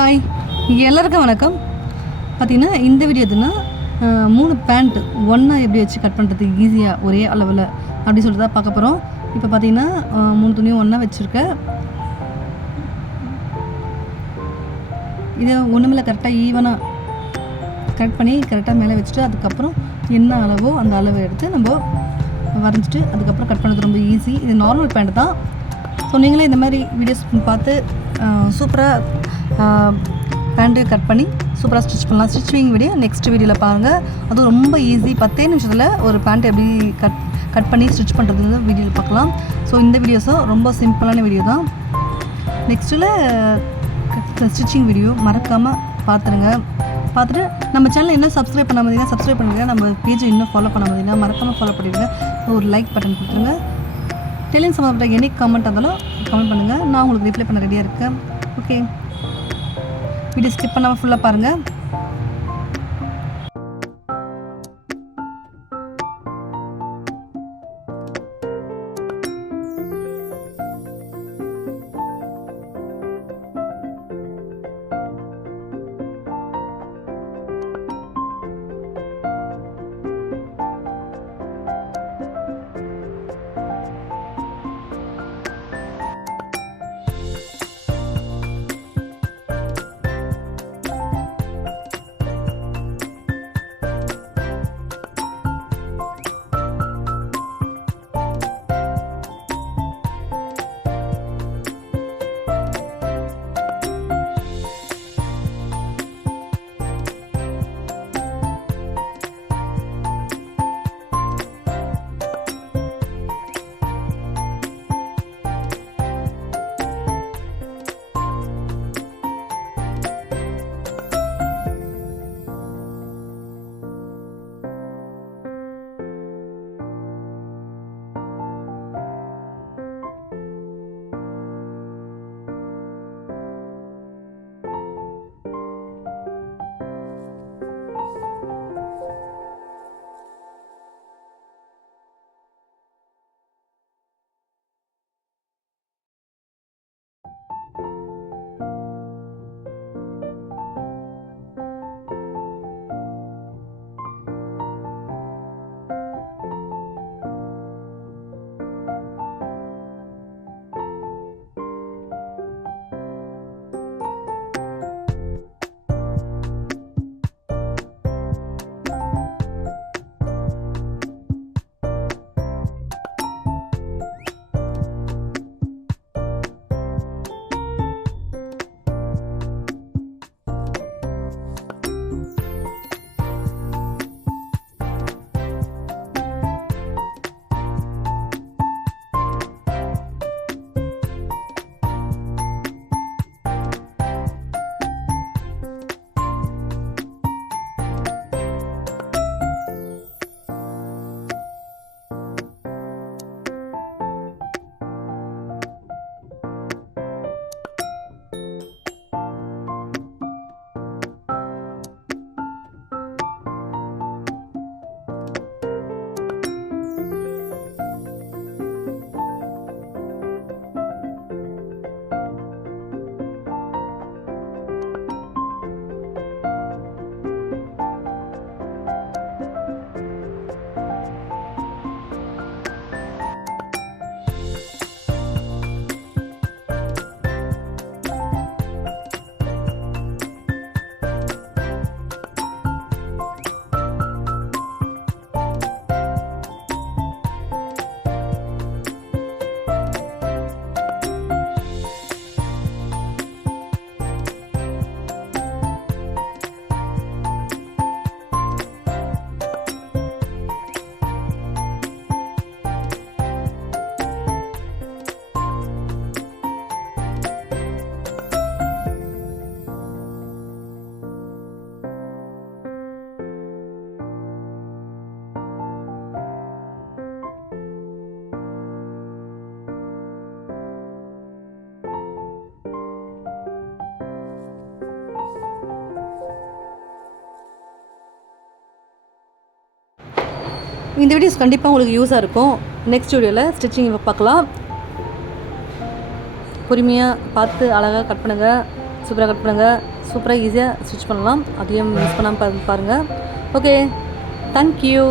Hi எல்லாருக்கும் வணக்கம். பார்த்திங்கன்னா இந்த வீடியோ எதுனா 3 பேண்ட் ஒன்றா எப்படி வச்சு கட் பண்ணுறது ஈஸியாக ஒரே அளவில் அப்படி சொல்லிட்டு தான் பார்க்க போகிறோம். இப்போ பார்த்திங்கன்னா 3 துணியும் ஒன்றா வச்சுருக்கேன். இதை ஒன்றுமில்ல கரெக்டாக ஈவனாக கட் பண்ணி கரெக்டாக மேலே வச்சுட்டு அதுக்கப்புறம் என்ன அளவோ அந்த அளவை எடுத்து நம்ம வரைஞ்சிட்டு அதுக்கப்புறம் கட் பண்ணுறது ரொம்ப ஈஸி. இது நார்மல் பேண்ட் தான். ஸோ நீங்களே இந்த மாதிரி வீடியோஸ் பார்த்து சூப்பராக பேண்ட்டு கட் பண்ணி சூப்பராக ஸ்டிச் பண்ணலாம். ஸ்டிச்சிங் வீடியோ நெக்ஸ்ட் வீடியோவில் பாருங்கள். அதுவும் ரொம்ப ஈஸி, 10 நிமிஷத்தில் ஒரு பேண்ட் எப்படி கட் பண்ணி ஸ்டிச் பண்ணுறதுன்னு வீடியோவில் பார்க்கலாம். ஸோ இந்த வீடியோஸும் ரொம்ப சிம்பிளான வீடியோ தான். நெக்ஸ்ட்டில் ஸ்டிச்சிங் வீடியோ மறக்காமல் பார்த்துட்டு நம்ம சேனல் என்ன சப்ஸ்கிரைப் பண்ண மாதிரினா சப்ஸ்கிரைப் பண்ணுங்க. நம்ம பேஜை இன்னும் ஃபாலோ பண்ண மாதிரினா மறக்காமல் ஃபாலோ பண்ணிடுங்க. ஒரு லைக் பட்டன் கொடுத்துருங்க. டெலிங் சம்மந்தப்பட்ட எனி கமெண்ட் இருந்தாலும் கமெண்ட் பண்ணுங்கள். நான் உங்களுக்கு ரிப்ளை பண்ண ரெடியாக இருக்கேன். ஓகே, வீடியோ ஸ்கிப் பண்ணாமல் ஃபுல்லாக பாருங்கள். இந்த வீடியோஸ் கண்டிப்பாக உங்களுக்கு யூஸாக இருக்கும். நெக்ஸ்ட் வீடியோவில் ஸ்டிச்சிங் பார்க்கலாம். பொறுமையாக பார்த்து அழகாக கட் பண்ணுங்கள். சூப்பராக கட் பண்ணுங்கள். சூப்பராக ஈஸியாக ஸ்டிச் பண்ணலாம். அதையும் மிஸ் பண்ணாமல் பாருங்கள். Okay, thank you.